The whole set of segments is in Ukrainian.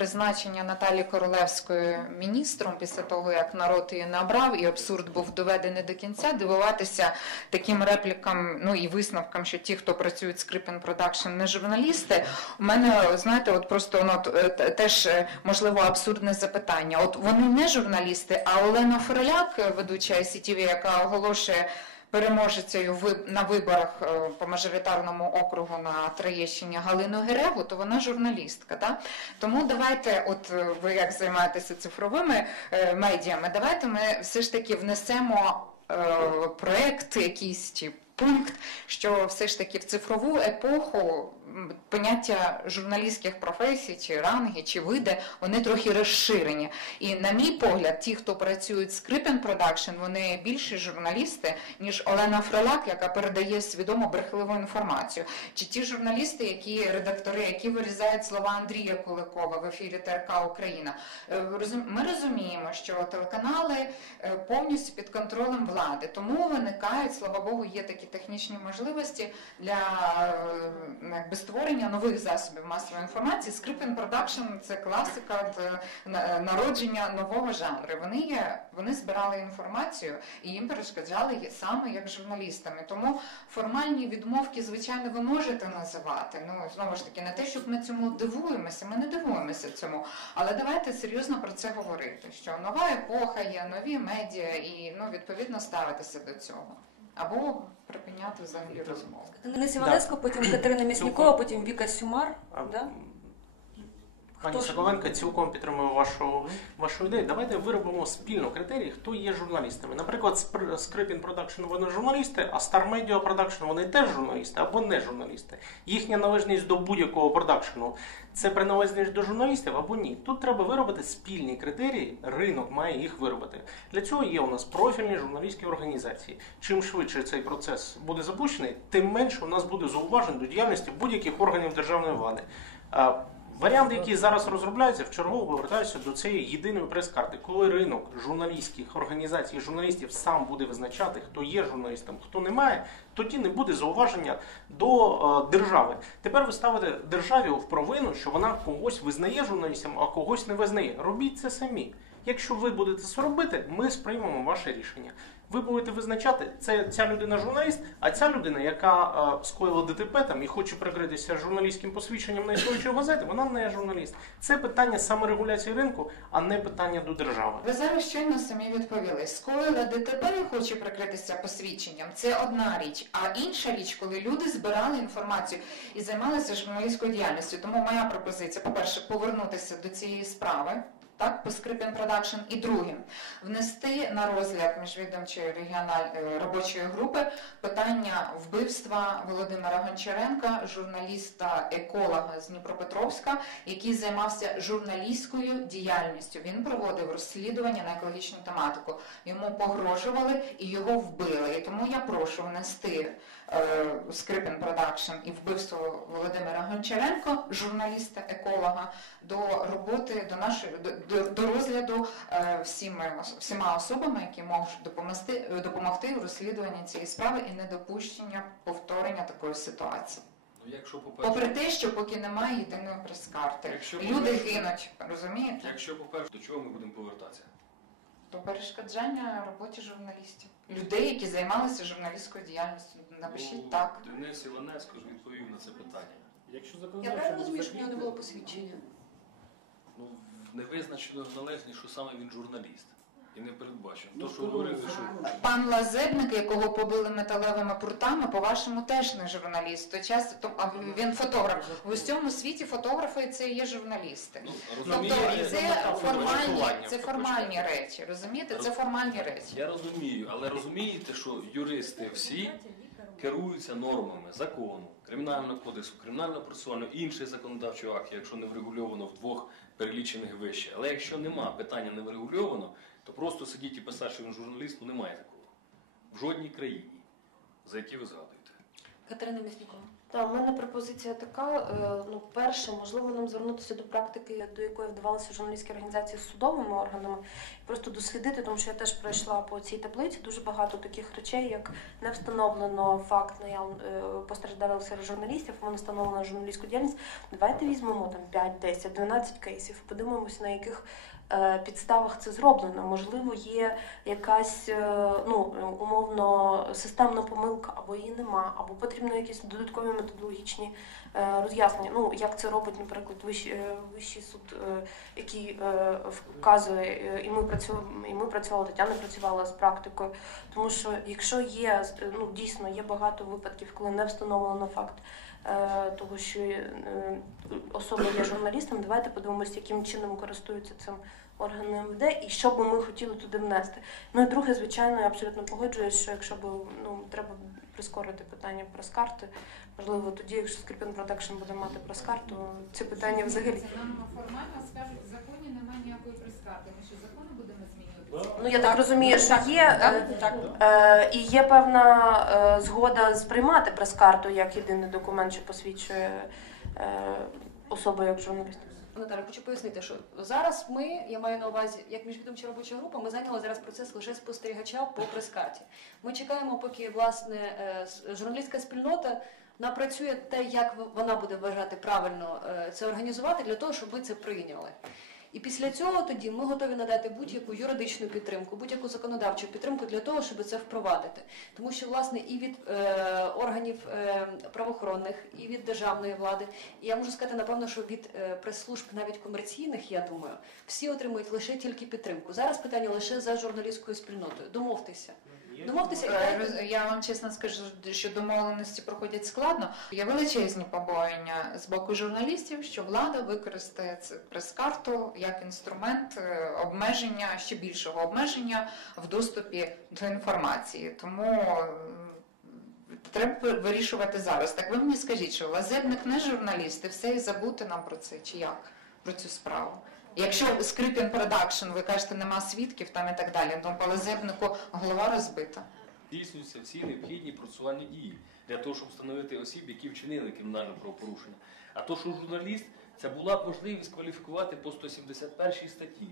призначення Наталі Королевської міністром після того, як народ її набрав, і абсурд був доведений до кінця, дивуватися таким реплікам, ну і висновкам, що ті, хто працюють з Крипен Продакшн, не журналісти. У мене, знаєте, от просто ну, е, теж е, можливо абсурдне запитання. От вони не журналісти, а Олена Фроляк, ведуча ICTV, яка оголошує переможецею на виборах е, по мажоритарному округу на Троєщині Галину Гереву, то вона журналістка. Да? Тому давайте, от е, ви як займаєтеся цифровими е, медіями, давайте ми все ж таки внесемо проект якийсь пункт, що все ж таки в цифрову епоху поняття журналістських професій, чи ранги, чи види, вони трохи розширені. І на мій погляд, ті, хто працюють з Крипен Продакшн, вони більші журналісти, ніж Олена Фроляк, яка передає свідомо брехливу інформацію. Чи ті журналісти, які редактори, які вирізають слова Андрія Куликова в ефірі ТРК Україна. Е, Ми розуміємо, що телеканали е, повністю під контролем влади, тому виникають, слава Богу, є такі технічні можливості для е, якби, створення нових засобів масової інформації. Скрипін Продакшн це класика народження нового жанру. Вони є, вони збирали інформацію і їм перешкоджали саме як журналістами. Тому формальні відмовки, звичайно, ви можете називати. Ну знову ж таки, не те, щоб ми цьому дивуємося, ми не дивуємося цьому. Але давайте серйозно про це говорити. Що нова епоха є, нові медіа, і ну відповідно ставитися до цього. Або припиняти взагалі розмову. Денис Іванеско, потім Катерина Міснікова, потім Віка Сюмар. А, Да? Пані? Соколенко, цілком підтримую вашу, вашу ідею. Давайте виробимо спільно критерії, хто є журналістами. Наприклад, Скрипін Продакшн вони журналісти, а Star Media Production вони теж журналісти або не журналісти. Їхня належність до будь-якого продакшену це приналежність до журналістів або ні. Тут треба виробити спільні критерії, ринок має їх виробити. Для цього є у нас профільні журналістські організації. Чим швидше цей процес буде запущений, тим менше у нас буде зауважень до діяльності будь-яких органів державної влади. Варіант, який зараз розробляється, вчергово повертаюся до цієї єдиної прес-карти. Коли ринок журналістських організацій журналістів сам буде визначати, хто є журналістом, хто не має, тоді не буде зауваження до е, держави. Тепер ви ставите державі в провину, що вона когось визнає журналістом, а когось не визнає. Робіть це самі. Якщо ви будете це робити, ми сприймемо ваше рішення. Ви будете визначати, це ця людина журналіст, а ця людина, яка е, скоїла ДТП там і хоче прикритися журналістським посвідченням на існуючої газети, вона не журналіст. Це питання саморегуляції ринку, а не питання до держави. Ви зараз щойно самі відповіли. Скоїла ДТП і хоче прикритися посвідченням. Це одна річ. А інша річ, коли люди збирали інформацію і займалися журналістською діяльністю. Тому моя пропозиція, по-перше, повернутися до цієї справи. Так, по Скрипін Продакшн. І друге, внести на розгляд міжвідомчої регіональної робочої групи питання вбивства Володимира Гончаренка, журналіста-еколога з Дніпропетровська, який займався журналістською діяльністю. Він проводив розслідування на екологічну тематику. Йому погрожували і його вбили. І тому я прошу внести е, Скрипін Продакшн і вбивство Володимира Гончаренко, журналіста-еколога, до роботи, до нашої до, до, розгляду е, всіми всіма особами, які можуть допомогти допомогти у розслідуванні цієї справи і недопущення повторення такої ситуації. Ну, якщо по-перше, Попри те, що поки немає єдиної прес-карти, Якщо люди по-перше- гинуть, розумієте? якщо по-перше, до чого ми будемо повертатися? До перешкоджання роботі журналістів, людей, які займалися журналістською діяльністю. Напишіть Ну, так. Денис Іванеско ж відповів на це питання. Якщо Я правильно розумію, що в нього не було посвідчення? Ну, не визначено належність, що саме він журналіст. І не передбачено. Ну, То, що говорили, що Пан Лазебник, якого побили металевими прутами, по-вашому теж не журналіст. То часто то а він фотограф. В усьому світі фотографи це і є журналісти. ну, Тобто розумієте, це формальні, це формальні речі. Розумієте? Це формальні речі. я розумію, але розумієте, що юристи всі керуються нормами закону, кримінального кодексу, кримінального процесуального інших законодавчих актів, якщо не врегульовано в двох перелічених вище. Але якщо нема питання не врегульовано, то просто сидіть і писати, що він журналіст, ну немає такого. В жодній країні, за які ви згадуєте. Катерина Міснікова. Так, у мене пропозиція така. е, Ну, перше, можливо, нам звернутися до практики, до якої вдавалися журналістські організації з судовими органами, і просто дослідити, тому що я теж пройшла по цій таблиці дуже багато таких речей, як не встановлено факт наяв е, постраждалих серед журналістів, не встановлено журналістську діяльність. Давайте візьмемо там 5, 10, 12 кейсів, подивимося, на яких підставах це зроблено. Можливо, є якась е, ну умовно системна помилка, або її нема, або потрібно якісь додаткові методологічні е, роз'яснення. Ну як це робить, наприклад, вищий, е, суд, е, який е, вказує, е, і ми працюємо, і ми працювали, Тетяна працювала з практикою. Тому що якщо є е, ну дійсно є багато випадків, коли не встановлено факт. Е, Того, що е, особа є журналістом, давайте подивимося, яким чином користуються цим органи МВД і що би ми хотіли туди внести. Ну і друге, звичайно, я абсолютно погоджуюсь, що якщо б ну треба прискорити питання прес-карти, можливо, тоді, якщо Скрипін Продакшн буде мати прес-карту, ці питання взагалі. Нам формально скажуть, в законі немає ніякої прес-карти. Ми будемо змінювати. Ну я так розумію, що є. Е, так. Е, і є певна е, згода сприймати прес-карту як єдиний документ, що посвідчує е, особу як журналіст. Наталя, хочу пояснити, що зараз ми, я маю на увазі, як міжвідомча робоча група, ми зайняли зараз процес лише спостерігача по прес-карті. Ми чекаємо, поки власне журналістська спільнота напрацює те, як вона буде вважати правильно це організувати, для того, щоб ми це прийняли. І після цього тоді ми готові надати будь-яку юридичну підтримку, будь-яку законодавчу підтримку для того, щоб це впровадити. Тому що власне і від е, органів е, правоохоронних, і від державної влади, і я можу сказати, напевно, що від е, прес-служб, навіть комерційних, я думаю, всі отримують лише тільки підтримку. Зараз питання лише за журналістською спільнотою. Домовтеся. Домовтеся Я вам чесно скажу, що домовленості проходять складно. Є величезні побоювання з боку журналістів, що влада використає прес-карту як інструмент е, обмеження ще більшого обмеження в доступі до інформації. Тому е, треба вирішувати зараз. Так ви мені скажіть, що Лазебник не журналіст, і все і забути нам про це, чи як про цю справу? Якщо Скрипін Продакшн, ви кажете, нема свідків там і так далі, то Палазебнику голова розбита. Здійснюються всі необхідні процесуальні дії для того, щоб встановити осіб, які вчинили кримінальне правопорушення. А то, що журналіст, це була б можливість кваліфікувати по 171 статті.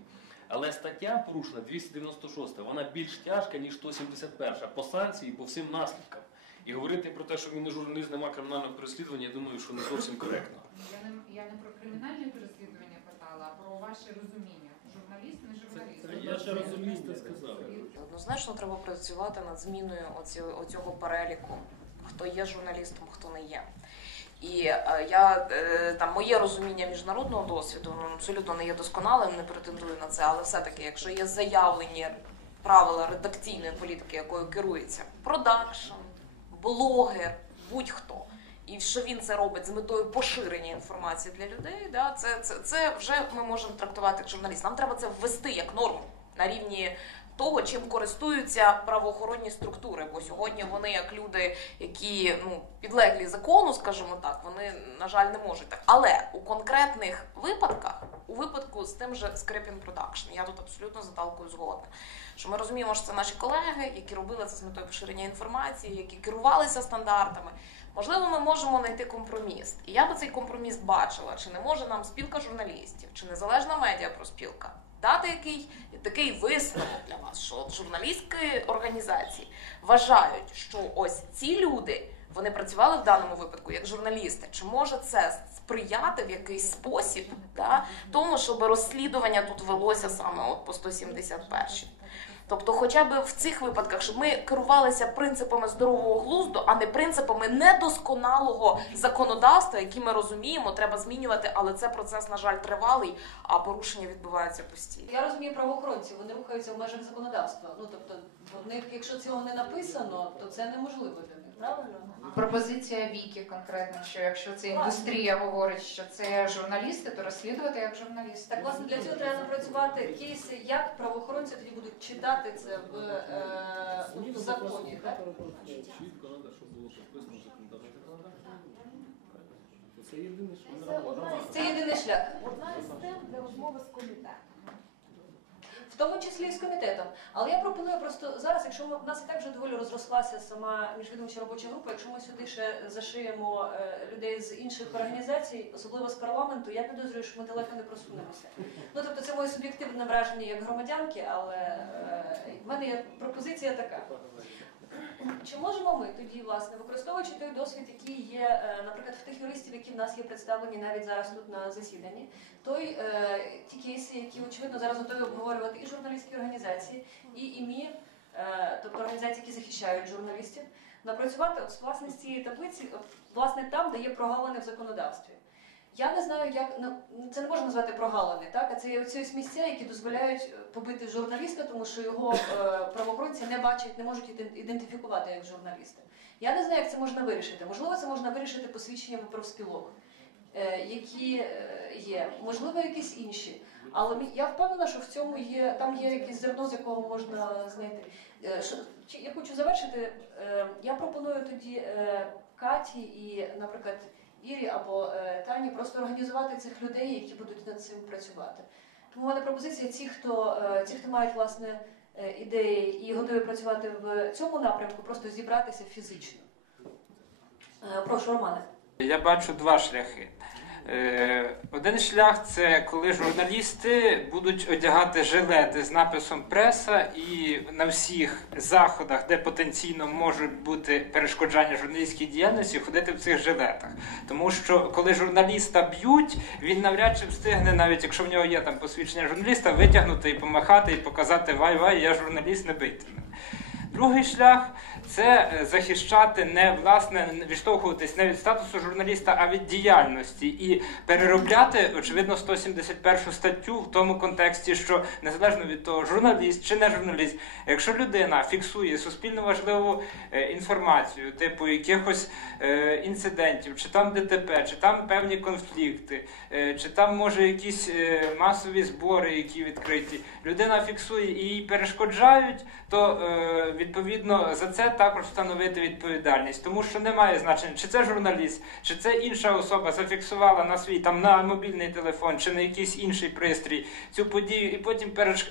Але стаття порушена 296, вона більш тяжка, ніж 171 по санкції і по всім наслідкам. І говорити про те, що він не журналіст, нема кримінального переслідування, я думаю, що не зовсім коректно. Я не, я не про кримінальне переслідування питала, про ваше розуміння. Журналіст, не журналіст. Я ще розумієте сказав. Однозначно треба працювати над зміною оці, оцього переліку, хто є журналістом, хто не є. І е, я е, там моє розуміння міжнародного досвіду ну, абсолютно не є досконалим, не претендую на це, але все-таки, якщо є заявлені правила редакційної політики, якою керується продакшн, блогер, будь-хто. І що він це робить з метою поширення інформації для людей, да, це, це, це вже ми можемо трактувати як журналіст. Нам треба це ввести як норму на рівні того, чим користуються правоохоронні структури. Бо сьогодні вони, як люди, які ну підлеглі закону, скажімо так, вони на жаль не можуть так. Але у конкретних випадках, у випадку з тим же Скрипін Продакшн, я тут абсолютно з Наталкою згодна. Що ми розуміємо, що це наші колеги, які робили це з метою поширення інформації, які керувалися стандартами. Можливо, ми можемо знайти компроміс. І я би цей компроміс бачила, чи не може нам спілка журналістів, чи незалежна медіапроспілка дати який, такий висновок для вас, що журналістські організації вважають, що ось ці люди вони працювали в даному випадку як журналісти. Чи може це сприяти в якийсь спосіб да, тому, щоб розслідування тут велося саме от по 171 Тобто, хоча б в цих випадках, щоб ми керувалися принципами здорового глузду, а не принципами недосконалого законодавства, які ми розуміємо, треба змінювати, але це процес, на жаль, тривалий, а порушення відбуваються постійно. Я розумію правоохоронців, вони рухаються в межах законодавства. Ну тобто, в них, якщо цього не написано, то це неможливо для них, правильно? Пропозиція Віки конкретно, що якщо це індустрія говорить, що це журналісти, то розслідувати як журналісти. Так, власне, для цього треба напрацювати кейси, як правоохоронці тоді будуть читати це в, е, в законі. Так? Чітко треба, щоб було підписано законодавство. Це єдине, що Це єдиний шлях. Одна із тем для розмови з комітетом. Тому числі і з комітетом. Але я пропоную просто зараз, якщо в нас і так вже доволі розрослася сама міжвідомча робоча група, якщо ми сюди ще зашиємо е, людей з інших організацій, особливо з парламенту, я підозрюю, що ми далеко не просунемося. Ну тобто це моє суб'єктивне враження як громадянки, але е, в мене є пропозиція така. Чи можемо ми тоді, власне, використовуючи той досвід, який є, е, наприклад, в тих юристів, які в нас є представлені навіть зараз тут на засіданні, той е, ті кейси, які очевидно зараз готові обговорювати і журналістські організації, і ІМІ, е, тобто організації, які захищають журналістів, напрацювати от, власне з цієї таблиці, власне там, де є прогалини в законодавстві. Я не знаю, як це не можна назвати прогалини, так? А це є ось місця, які дозволяють е, побити журналіста, тому що його е, правоохоронці не бачать, не можуть ідентифікувати як журналіста. Я не знаю, як це можна вирішити. Можливо, це можна вирішити посвідченнями профспілок, е, які е, є, можливо, якісь інші. Але я впевнена, що в цьому є там є якесь зерно, з якого можна знайти. Е, що- Я хочу завершити. Я пропоную тоді Каті і, наприклад, Ірі або е, Тані просто організувати цих людей, які будуть над цим працювати. Тому в мене пропозиція: ті, хто е, ті, хто мають власне е, ідеї і готові працювати в цьому напрямку, просто зібратися фізично. Е, Прошу, Романе. Я бачу два шляхи. Е, Один шлях це коли журналісти будуть одягати жилети з написом преса і на всіх заходах, де потенційно можуть бути перешкоджання журналістській діяльності, ходити в цих жилетах. Тому що коли журналіста б'ють, він навряд чи встигне, навіть якщо в нього є там посвідчення журналіста, витягнути і помахати, і показати вай-вай, я журналіст, не бийте. Другий шлях це е, захищати не власне не відштовхуватись не від статусу журналіста, а від діяльності і переробляти, очевидно, 171 статтю в тому контексті, що незалежно від того, журналіст чи не журналіст, якщо людина фіксує суспільно важливу е, інформацію, типу якихось е, інцидентів, чи там ДТП, чи там певні конфлікти, чи там може якісь масові збори, які відкриті, людина фіксує і їй перешкоджають, то відповідно за це також встановити відповідальність, тому що немає значення, чи це журналіст, чи це інша особа зафіксувала на свій там на мобільний телефон, чи на якийсь інший пристрій цю подію, і потім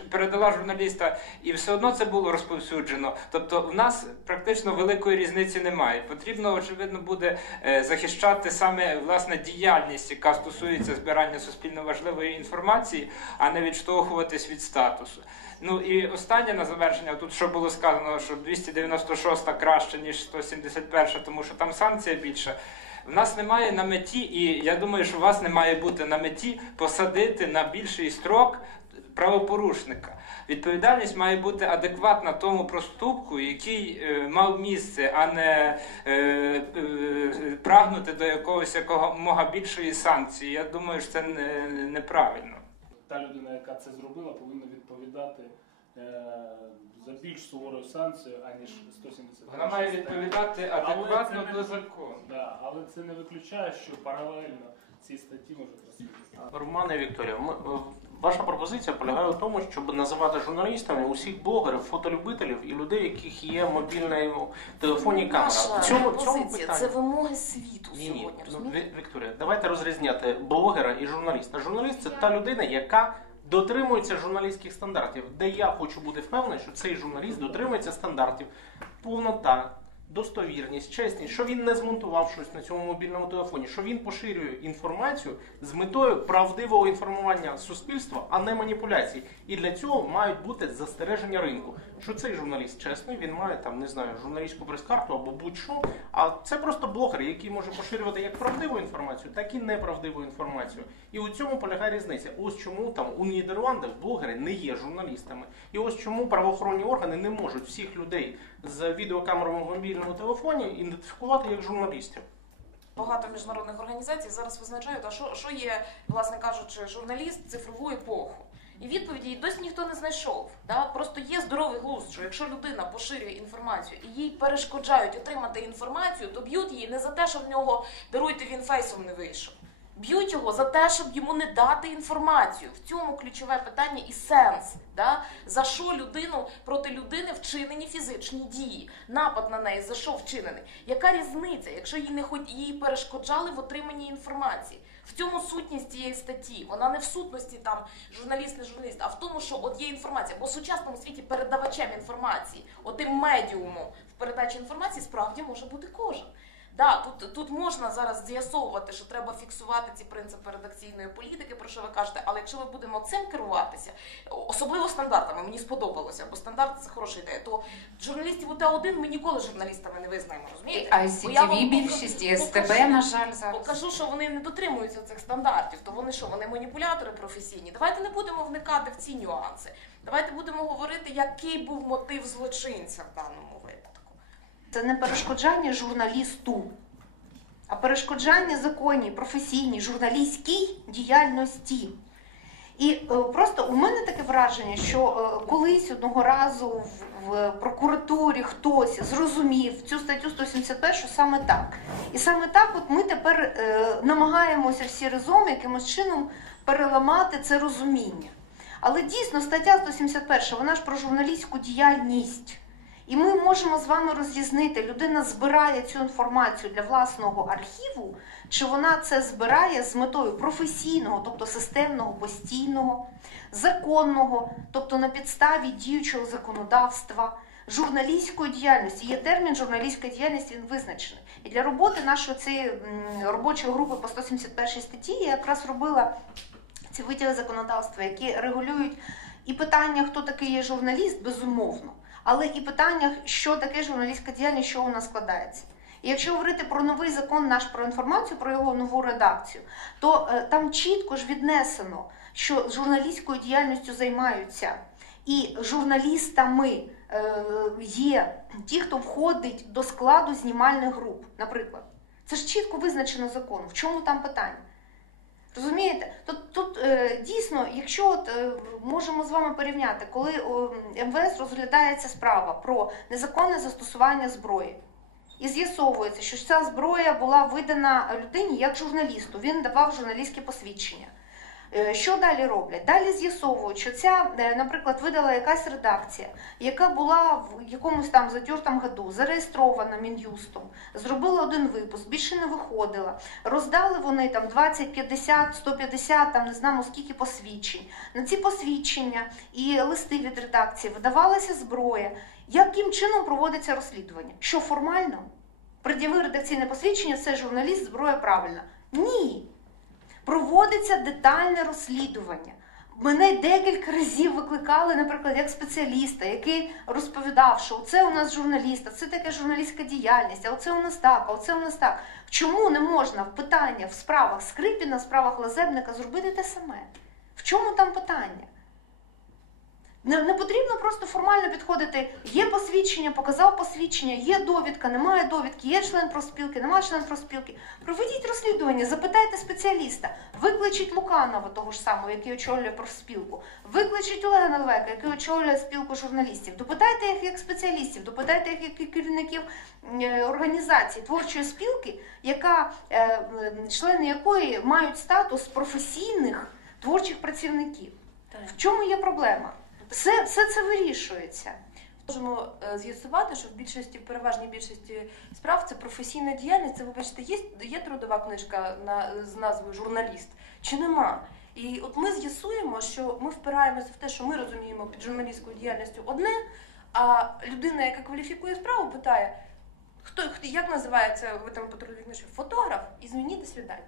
передала журналіста, і все одно це було розповсюджено. Тобто, в нас практично великої різниці немає. Потрібно, очевидно, буде е, захищати саме власне діяльність, яка стосується збирання суспільно важливої інформації, а не відштовхуватись від статусу. Ну і останнє на завершення, тут що було сказано, що 296 краще, ніж 171, тому що там санкція більша. В нас немає на меті, і я думаю, що у вас не має бути на меті посадити на більший строк правопорушника. Відповідальність має бути адекватна тому проступку, який е, мав місце, а не е, е, прагнути до якогось якомога більшої санкції. Я думаю, що це не, неправильно. та людина, яка це зробила, повинна відповідати е, за більш суворою санкцією, аніж 170. Вона має відповідати адекватно до закону. Да, але це не виключає, що паралельно цій статті може розслідуватися. Романе Вікторія, ми, е, ваша пропозиція полягає в тому, щоб називати журналістами усіх блогерів, фотолюбителів і людей, яких є мобільна в телефоні камера. Наша В цьому, в цьому позиція питанні. це вимоги світу Ні, ні. сьогодні. Ну, Розумієте? Ві- Вікторія, давайте розрізняти блогера і журналіста. Журналіст це та людина, яка дотримується журналістських стандартів, де я хочу бути впевнений, що цей журналіст дотримується стандартів, повнота. Достовірність, чесність, що він не змонтував щось на цьому мобільному телефоні, що він поширює інформацію з метою правдивого інформування суспільства, а не маніпуляцій. І для цього мають бути застереження ринку. Що цей журналіст чесний, він має там не знаю журналістську прес-карту або будь-що. А це просто блогер, який може поширювати як правдиву інформацію, так і неправдиву інформацію. І у цьому полягає різниця. Ось чому там у Нідерландах блогери не є журналістами. І ось чому правоохоронні органи не можуть всіх людей з відеокамерами в мобільному телефоні ідентифікувати як журналістів. Багато міжнародних організацій зараз визначають, а що, що є, власне кажучи, журналіст цифрову епоху. І відповіді досі ніхто не знайшов. Да? Просто є здоровий глузд, що якщо людина поширює інформацію і їй перешкоджають отримати інформацію, то б'ють її не за те, що в нього даруйте він фейсом не вийшов. Б'ють його за те, щоб йому не дати інформацію. В цьому ключове питання і сенс. Да? За що людину проти людини вчинені фізичні дії? Напад на неї за що вчинений? Яка різниця, якщо їй не їй перешкоджали в отриманні інформації? В цьому сутність цієї статті. Вона не в сутності там журналіст, не журналіст, а в тому, що от є інформація. Бо в сучасному світі передавачем інформації, отим медіумом в передачі інформації справді може бути кожен. Да, тут, тут можна зараз з'ясовувати, що треба фіксувати ці принципи редакційної політики, про що ви кажете, але якщо ми будемо цим керуватися, особливо стандартами, мені сподобалося, бо стандарт це хороша ідея, то журналістів УТ-1 ми ніколи журналістами не визнаємо, розумієте? А ICTV більшість, і СТБ, на жаль, зараз. Покажу, що вони не дотримуються цих стандартів, то вони що, вони маніпулятори професійні. Давайте не будемо вникати в ці нюанси. Давайте будемо говорити, який був мотив злочинця в даному. Це не перешкоджання журналісту, а перешкоджання законній, професійній, журналістській діяльності. І е, просто у мене таке враження, що е, колись одного разу в, прокуратурі хтось зрозумів цю статтю 171 саме так. І саме так, от ми тепер е, намагаємося всі разом якимось чином переламати це розуміння. Але дійсно стаття 171, вона ж про журналістську діяльність. І ми можемо з вами розрізнити, людина збирає цю інформацію для власного архіву, чи вона це збирає з метою професійного, тобто системного, постійного, законного, тобто на підставі діючого законодавства, журналістської діяльності. Є термін журналістська діяльність, він визначений. І для роботи нашої цієї робочої групи по 171 статті я якраз робила ці виділи законодавства, які регулюють і питання, хто такий є журналіст, безумовно, але і питання, що таке журналістська діяльність, що вона складається. І якщо говорити про новий закон наш про інформацію, про його нову редакцію, то е, там чітко ж віднесено, що журналістською діяльністю займаються і журналістами е, є ті, хто входить до складу знімальних груп, наприклад. Це ж чітко визначено законом. В чому там питання? Розумієте? Тут, тут е, дійсно, якщо от, е, можемо з вами порівняти, коли о, МВС розглядається справа про незаконне застосування зброї, і з'ясовується, що ця зброя була видана людині як журналісту, він давав журналістське посвідчення. Е, Що далі роблять? Далі з'ясовують, що ця, е, наприклад, видала якась редакція, яка була в якомусь там затюртому году зареєстрована мін'юстом, зробила один випуск, більше не виходила. Роздали вони там 20, 50, 150, там не знаємо скільки посвідчень. На ці посвідчення і листи від редакції видавалася зброя. Яким чином проводиться розслідування? Що формально? Пред'явив редакційне посвідчення, це журналіст, зброя правильна. Ні. Проводиться детальне розслідування. Мене декілька разів викликали, наприклад, як спеціаліста, який розповідав, що це у нас журналіст, це така журналістська діяльність, а оце у нас так, а оце у нас так. Чому не можна в питання в справах Скрипіна, в справах Лазебника зробити те саме? В чому там питання? Не, не потрібно просто формально підходити. Є посвідчення, показав посвідчення, є довідка, немає довідки, є член профспілки, немає член профспілки. Проведіть розслідування, запитайте спеціаліста, викличіть Луканова, того ж самого, який очолює профспілку, викличіть Олега Наливека, який очолює спілку журналістів. Допитайте їх як спеціалістів, допитайте їх як керівників е, організації творчої спілки, яка е, члени якої мають статус професійних творчих працівників. В чому є проблема? Все, все це вирішується. Можемо е, з'ясувати, що в більшості, в переважній більшості справ це професійна діяльність. Це, вибачте, є, є трудова книжка на, з назвою журналіст чи нема? І от ми з'ясуємо, що ми впираємося в те, що ми розуміємо під журналістською діяльністю одне, а людина, яка кваліфікує справу, питає, хто, як називається в цьому патрульній книжці? Фотограф і змініть до свидання.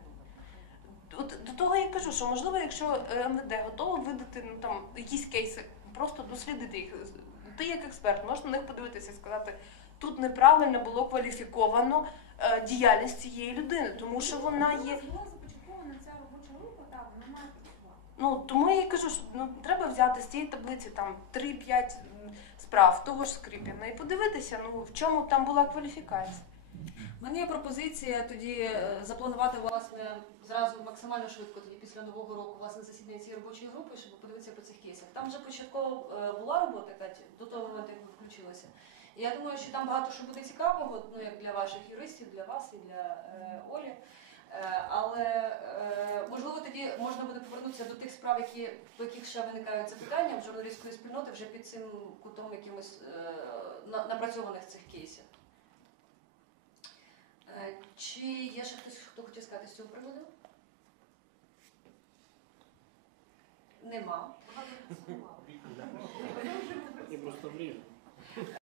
От до того я кажу, що можливо, якщо е, МВД готово видати ну там якісь кейси, просто дослідити їх. Ти як експерт, можеш на них подивитися і сказати, тут неправильно було кваліфіковано е, діяльність цієї людини, тому що вона є. Ну тому я кажу, що ну треба взяти з цієї таблиці там 3-5 справ того ж Скрипіна і подивитися, ну в чому там була кваліфікація. У мене є пропозиція тоді е, запланувати власне зразу максимально швидко тоді після нового року власне засідання цієї робочої групи, щоб подивитися по цих кейсах. Там вже початково е, була робота Каті, до того моменту, як ви включилися. І я думаю, що там багато що буде цікавого, ну як для ваших юристів, для вас і для е, Олі. Е, але е, можливо тоді можна буде повернутися до тих справ, які по яких ще виникають запитання в журналістської спільноти вже під цим кутом якимось е, на- напрацьованих цих кейсів. Е, чи є ще хтось, хто хотів сказати з цього приводу? Нема. Багато не працювала. Просто.